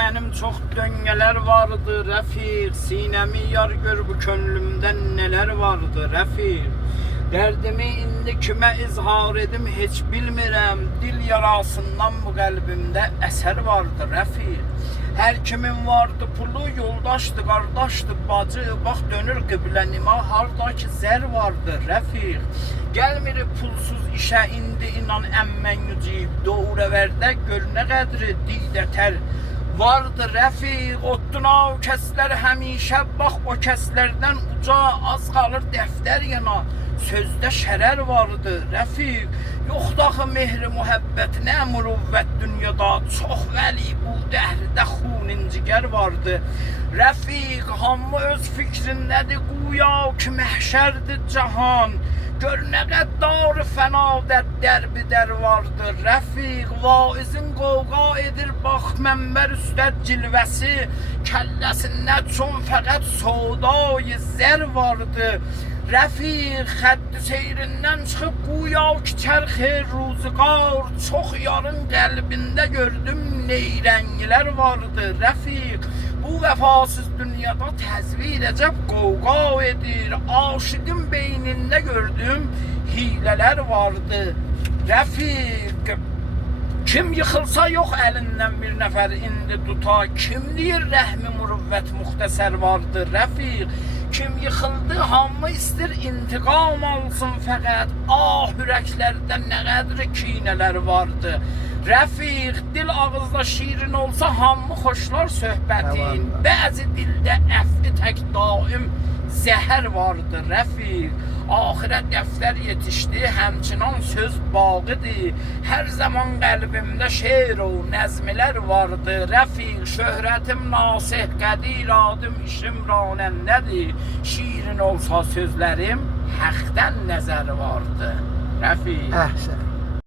benim çok döngeler vardı Refik. Sinemi yar gör bu könlümden neler vardı Refik. Derdimi indi kime izhar edim hiç bilmirəm. Dil yarasından bu kalbimde eser vardı Refik. Her kimin vardı pulu yoldaştı, kardeşti, bacı. Bak dönür kıblenime hardaki zer vardı Refik. Gelmiri pulsuz işe indi inan emmen yüceyip. Doğru verde gör ne kadri dideter vardı Refik. Ottuna o kesler hemişe bak o keslerden uca az kalır defter yana. Sözde şerer vardı Refik. Yok dahi mehri muhabbet ne müruvvet dünyada. Çok veli bu dehrde hunin ciger vardı Refik. Hamı öz fikrindedir guya ki mehşerdi cahan. Gör ne kadar fenadet derbi der vardı Refik. Vaizin qovqa edir bak menber üstə cilvesi. Kelləsində çün fəqət sodayı zer vardı Refik. Xədd seyrindən çıxıb quya ki çərxi ruziqar. Çox yarın qəlbində gördüm neyrənglər vardı Refik. Bu vəfasız dünyada təzvir əcəb qovqa edir. Aşıqın beynində gördüm hilələr vardı Refik. Kim yıkılsa yok elinden bir nefer indi tuta. Kim deyir rəhmi mürüvvət muxtəsər vardı Refik. Kim yıkıldı hamı istir intikam alsın fəqət. Ah ürəklərdə nə qədri kinələr vardı Refik. Dil ağızda şirin olsa hamı xoşlar söhbətin. Bəzi dildə əfli tək daim zəhər vardı Refik. Ahirət dəftər yetişdi, həmçinan söz bağıdır. Hər zaman qəlbimdə şeir o nəzmilər vardı Refik. Şöhrətim nasih, qədir adım işim ranəndədir. Şirin olsa sözlərim həqdən nəzər vardı Refik. Əhsən.